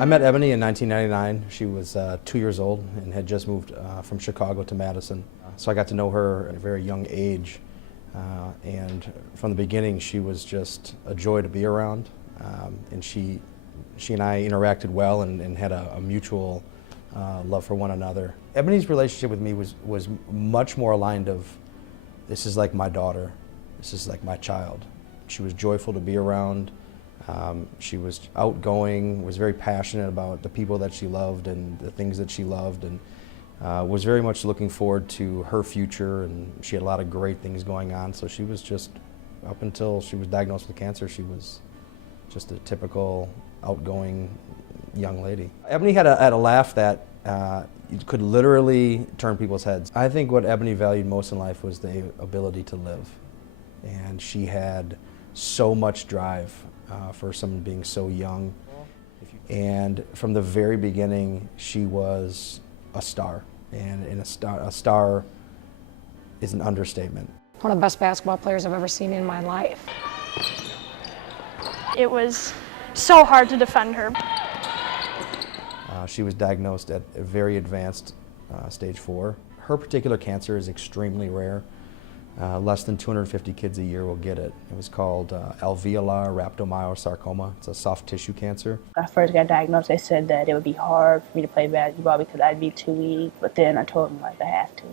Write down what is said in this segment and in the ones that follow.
I met Ebony in 1999. She was 2 years old and had just moved from Chicago to Madison. So I got to know her at a very young age. And from the beginning, she was just a joy to be around. And she and I interacted well and had a mutual love for one another. Ebony's relationship with me was much more aligned of, this is like my daughter, this is like my child. She was joyful to be around. She was outgoing, was very passionate about the people that she loved and the things that she loved, and was very much looking forward to her future, and she had a lot of great things going on. So she was just, up until she was diagnosed with cancer, she was just a typical outgoing young lady. Ebony had a laugh that could literally turn people's heads. I think what Ebony valued most in life was the ability to live, and she had so much drive for someone being so young. And from the very beginning, she was a star. And a star is an understatement. One of the best basketball players I've ever seen in my life. It was so hard to defend her. She was diagnosed at a very advanced stage 4. Her particular cancer is extremely rare. Less than 250 kids a year will get it. It was called alveolar rhabdomyosarcoma. It's a soft tissue cancer. When I first got diagnosed, they said that it would be hard for me to play basketball because I'd be too weak. But then I told them, like, I have to.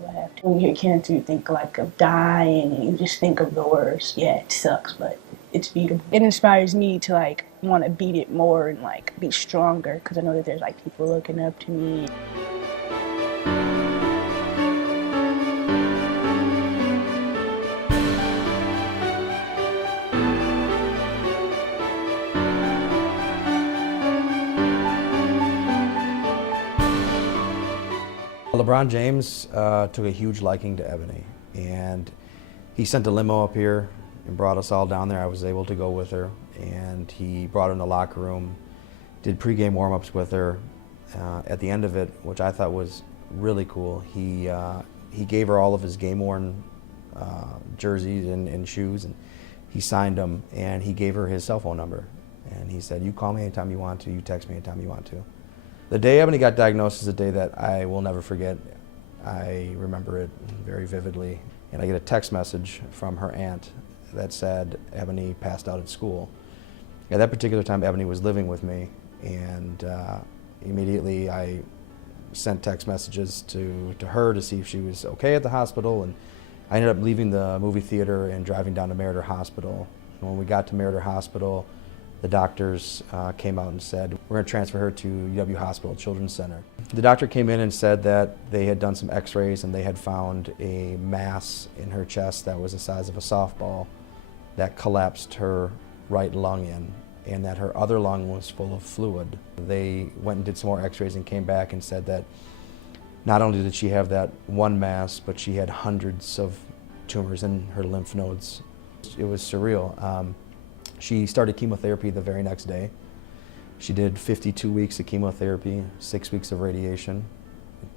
When you hear cancer, you think like of dying, and you just think of the worst. Yeah, it sucks, but it's beautiful. It inspires me to like want to beat it more and like be stronger, because I know that there's like people looking up to me. LeBron James took a huge liking to Ebony, and he sent a limo up here and brought us all down there. I was able to go with her, and he brought her in the locker room, did pregame warm-ups with her. At the end of it, which I thought was really cool, he gave her all of his game-worn jerseys and shoes, and he signed them, and he gave her his cell phone number. And he said, you call me anytime you want to, you text me anytime you want to. The day Ebony got diagnosed is a day that I will never forget. I remember it very vividly. And I get a text message from her aunt that said Ebony passed out at school. At that particular time, Ebony was living with me, and immediately I sent text messages to her to see if she was okay at the hospital, and I ended up leaving the movie theater and driving down to Meriter Hospital. And when we got to Meriter Hospital, the doctors came out and said, we're going to transfer her to UW Hospital Children's Center. The doctor came in and said that they had done some x-rays and they had found a mass in her chest that was the size of a softball that collapsed her right lung in, and that her other lung was full of fluid. They went and did some more x-rays and came back and said that not only did she have that one mass, but she had hundreds of tumors in her lymph nodes. It was surreal. She started chemotherapy the very next day. She did 52 weeks of chemotherapy, 6 weeks of radiation.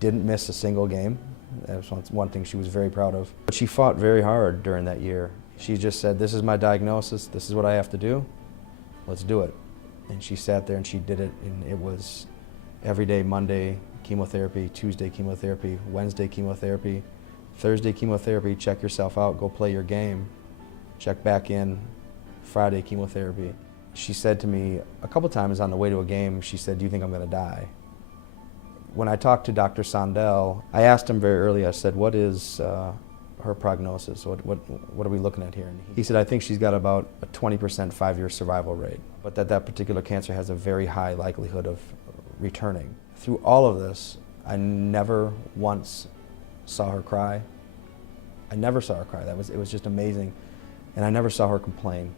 Didn't miss a single game. That was one thing she was very proud of. But she fought very hard during that year. She just said, this is my diagnosis, this is what I have to do, let's do it. And she sat there and she did it, and it was every day, Monday chemotherapy, Tuesday chemotherapy, Wednesday chemotherapy, Thursday chemotherapy, check yourself out, go play your game, check back in, Friday chemotherapy. She said to me a couple times on the way to a game, she said, do you think I'm going to die? When I talked to Dr. Sondel, I asked him very early, I said, what is her prognosis? What are we looking at here? And he said, I think she's got about a 20% 5-year survival rate, but that particular cancer has a very high likelihood of returning. Through all of this, I never once saw her cry. I never saw her cry. It was just amazing. And I never saw her complain.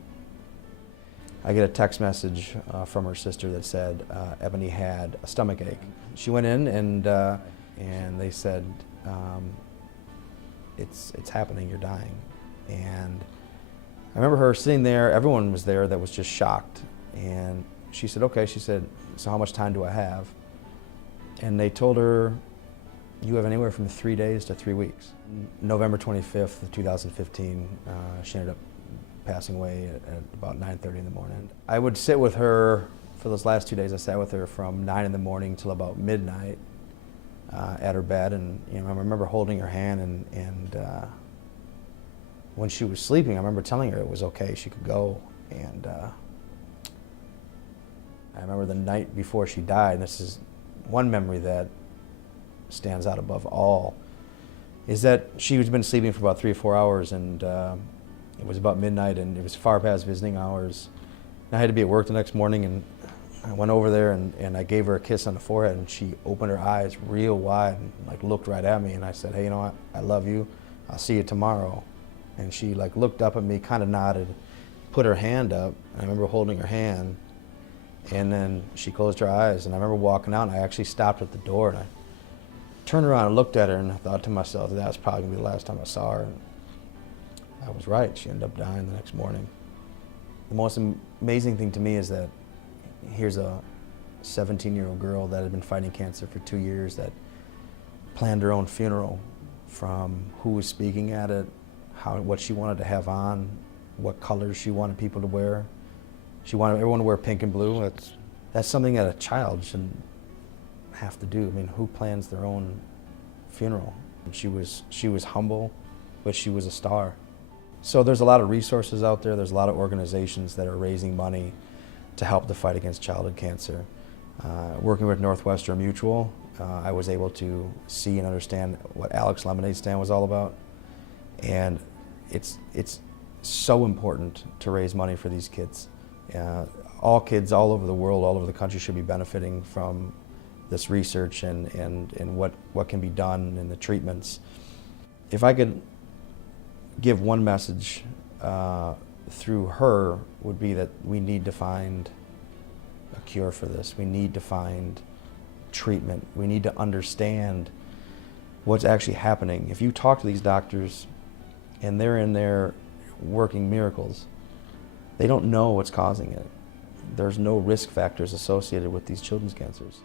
I get a text message from her sister that said Ebony had a stomach ache. She went in and they said, it's happening, you're dying. And I remember her sitting there, everyone was there that was just shocked. And she said, okay, she said, so how much time do I have? And they told her, you have anywhere from 3 days to 3 weeks. November 25th of 2015, she ended up passing away at about 9:30 in the morning. I would sit with her for those last 2 days. I sat with her from 9 in the morning till about midnight at her bed, and I remember holding her hand, and when she was sleeping, I remember telling her it was okay, she could go. And I remember the night before she died, and this is one memory that stands out above all, is that she had been sleeping for about 3 or 4 hours, and it was about midnight, and it was far past visiting hours. And I had to be at work the next morning, and I went over there and I gave her a kiss on the forehead, and she opened her eyes real wide and looked right at me, and I said, hey, you know what, I love you, I'll see you tomorrow. And she looked up at me, kind of nodded, put her hand up, and I remember holding her hand, and then she closed her eyes, and I remember walking out, and I actually stopped at the door, and I turned around and looked at her, and I thought to myself, that was probably going to be the last time I saw her. And I was right. She ended up dying the next morning. The most amazing thing to me is that here's a 17-year-old girl that had been fighting cancer for 2 years that planned her own funeral, from who was speaking at it, what she wanted to have on, what colors she wanted people to wear. She wanted everyone to wear pink and blue. That's something that a child shouldn't have to do. I mean, who plans their own funeral? She was humble, but she was a star. So there's a lot of resources out there. There's a lot of organizations that are raising money to help the fight against childhood cancer. Working with Northwestern Mutual, I was able to see and understand what Alex Lemonade Stand was all about. And it's so important to raise money for these kids. All kids all over the world, all over the country should be benefiting from this research and what can be done in the treatments. If I could give one message through her, would be that we need to find a cure for this. We need to find treatment. We need to understand what's actually happening. If you talk to these doctors and they're in there working miracles, they don't know what's causing it. There's no risk factors associated with these children's cancers.